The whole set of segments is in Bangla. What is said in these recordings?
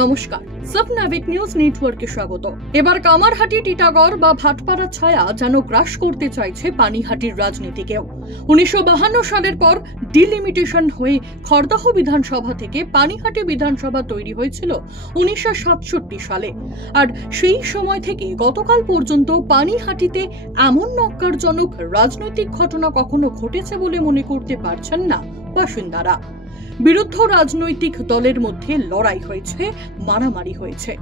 নমস্কার, সাবনাভিক নিউজ নেটওয়ার্কে স্বাগত। এবার কামারহাটি, টিটাগড় বা ভাটপাড়া ছায়া যেন গ্রাস করতে চাইছে পানিহাটির রাজনীতিকেও। 1952 সালের পর ডিলিমিটেশন হয়ে খড়দহ বিধানসভা থেকে পানিহাটি বিধানসভা তৈরি হয়েছিল 1967 সালে। আর সেই সময় থেকে গতকাল পর্যন্ত পানিহাটিতে এমন ন্যক্কারজনক রাজনৈতিক ঘটনা কখনো ঘটেছে বলে মনে করতে পারছেন না বাসিন্দারা। বিরুদ্ধ রাজনৈতিক দলের মধ্যে লড়াই হয়েছে, মারামারি হয়েছে,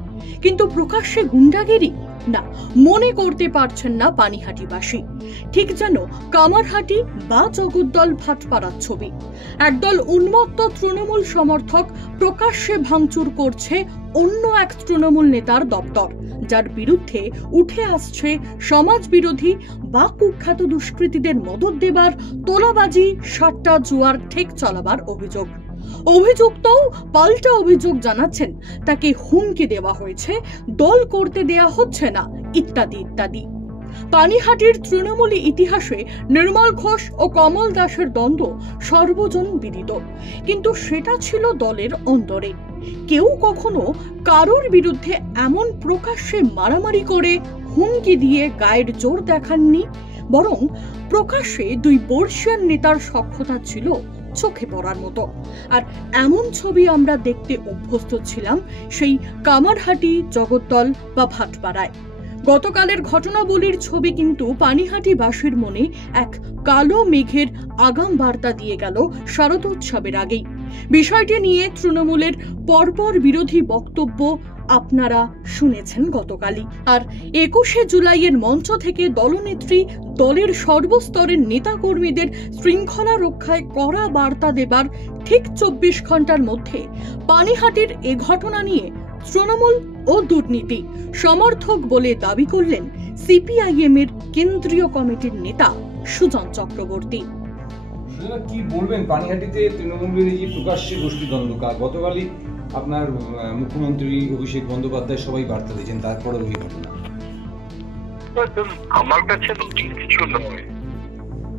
কিন্তু প্রকাশ্যে গুন্ডাগিরি না, মনে করতে পারছেন না পানিহাটিবাসী। ঠিক যেন কামারহাটি বা জগদ্দল ভাটপাড়ার ছবি। একদল উন্মত্ত তৃণমূল সমর্থক প্রকাশ্যে ভাঙচুর করছে অন্য এক তৃণমূল নেতার দপ্তর, যার বিরুদ্ধে উঠে আসছে সমাজ বিরোধী বা কুখ্যাত দুষ্কৃতীদের মদত দেবার, তোলাবাজি, সাট্টা জুয়ার ঠেক চালাবার অভিযোগ। অভিযুক্তও পাল্টা অভিযোগ জানাচ্ছেন তাকে হুমকি দেওয়া হয়েছে, দল করতে দেয়া হচ্ছে না, ইত্যাদি ইত্যাদি। পানিহাটির তৃণমূলী ইতিহাসে নির্মল ঘোষ ও কমল দাসের দ্বন্দ্ব সর্বজন বিদিত, কিন্তু সেটা ছিল দলের অন্তরে। কেউ কখনো কারোর বিরুদ্ধে এমন প্রকাশ্যে মারামারি করে হুমকি দিয়ে গায়ের জোর দেখাননি, বরং প্রকাশ্যে দুই বর্ষিয়ান নেতার সখ্যতা ছিল চোখে পড়ার মতো। আর এমন ছবি আমরা দেখতে অভ্যস্ত ছিলাম সেই কামারহাটি, জগদ্দল বা ভাটপাড়ায়। গতকালের ঘটনাবলীর ছবি কিন্তু পানিহাটিবাসীর মনে এক কালো মেঘের আগাম বার্তা দিয়ে গেল শারদোৎসবের আগেই। বিষয়টি নিয়ে তৃণমূলের পরপর বিরোধী বক্তব্য আপনারা শুনেছেন গতকালই। আর 21শে জুলাইয়ের মঞ্চ থেকে দলনেত্রী দলের সর্বস্তরের নেতাকর্মীদের শৃঙ্খলা রক্ষায় কড়া বার্তা দেবার ঠিক 24 ঘন্টার মধ্যে পানিহাটির এ ঘটনা নিয়ে তৃণমূল ও দুর্নীতি সমর্থক বলে দাবি করলেন সিপিআইএম এর কেন্দ্রীয় কমিটির নেতা সুজন চক্রবর্তী। কি বলবেন পানিহাটিতে তৃণমূলের এই যে প্রকাশ্যে গোষ্ঠীদ্বন্দ্ব? গতকালই আপনার মুখ্যমন্ত্রী অভিষেক বন্দ্যোপাধ্যায় সবাই বার্তা দিয়েছেন, তারপরে ওই ঘটনা। আমার কাছে নতুন কিছু নয়।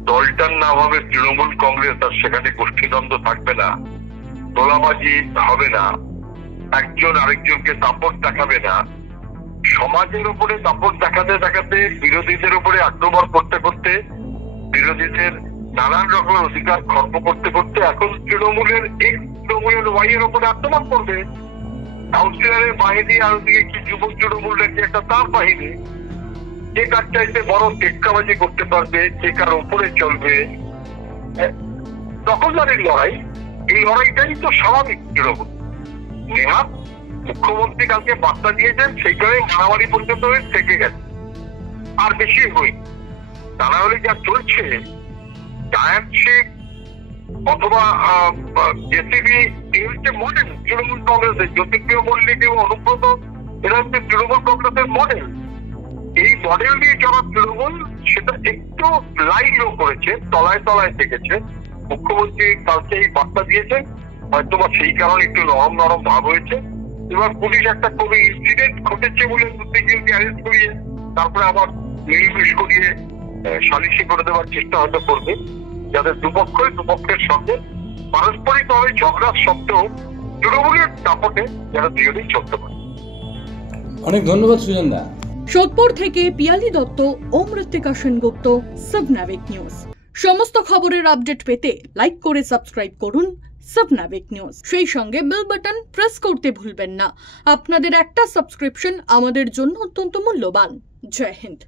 দলটার নাম হবে তৃণমূল কংগ্রেস, আর সেখানে গোষ্ঠীদ্বন্দ্ব থাকবে না, তোলাবাজি হবে না, একজন আরেকজনকে দাপট দেখাবে না, সমাজের উপরে দাপট দেখাতে দেখাতে বিরোধীদের উপরে আক্রমণ করতে করতে, বিরোধীদের নানান রকমের অধিকার খর্ব করতে করতে এখন তৃণমূলের ওয়াই এর উপরে আক্রমণ করবে। কাউন্সিলরের বাহিনী আর ওদিকে কি যুবক তৃণমূল রেখে একটা তার বাহিনী, যে কার চাইতে বড় টেক্কাবাজি করতে পারবে, যে কার উপরে চলবে, দখলদারির লড়াই। এই লড়াইটাই তো স্বাভাবিক। তৃণমূল নেহাত মুখ্যমন্ত্রী কালকে বার্তা দিয়েছেন, সেইখানে মারামারি পর্যন্ত থেকে গেছে, আর বেশি হই। তা না হলে যা চলছে জায়ান্ট শেখ অথবা জেসিবি, এই হচ্ছে মডেল তৃণমূল কংগ্রেসের। জ্যোতিপ্রিয় মল্লিক এবং অনুব্রত, এরা হচ্ছে তৃণমূল কংগ্রেসের মডেল। এই মডেল নিয়ে যারা তৃণমূল, সেটা একটু লাইনও করেছে, তলায় তলায় থেকেছে। মুখ্যমন্ত্রী কালকে এই বার্তা দিয়েছেন, হয়তোবা সেই কারণে একটু নরম নরম ভাব হয়েছে। এবার পুলিশ একটা কোনো ইনসিডেন্ট ঘটেছে বলে দুজনকে অ্যারেস্ট করিয়ে তারপরে আবার নির্বিষ করিয়ে সালিশি করে দেওয়ার চেষ্টা হয়তো করবে, যাতে দুপক্ষের সঙ্গে পারস্পরিক ভাবে ঝগড়ার সত্ত্বেও তৃণমূলের দাপটে যারা দুজনেই চলতে পারে। অনেক ধন্যবাদ সুজন দা। সোদপুর থেকে পিয়ালি দত্ত ও মৃত্তিকা সেনগুপ্ত, সাবনাভিক নিউজ। সমস্ত খবরের আপডেট পেতে লাইক করে সাবস্ক্রাইব করুন সাবনাভিক নিউজ। সেই সঙ্গে বেল বাটন প্রেস করতে ভুলবেন না। আপনাদের একটা সাবস্ক্রিপশন আমাদের জন্য অত্যন্ত মূল্যবান। জয় হিন্দ।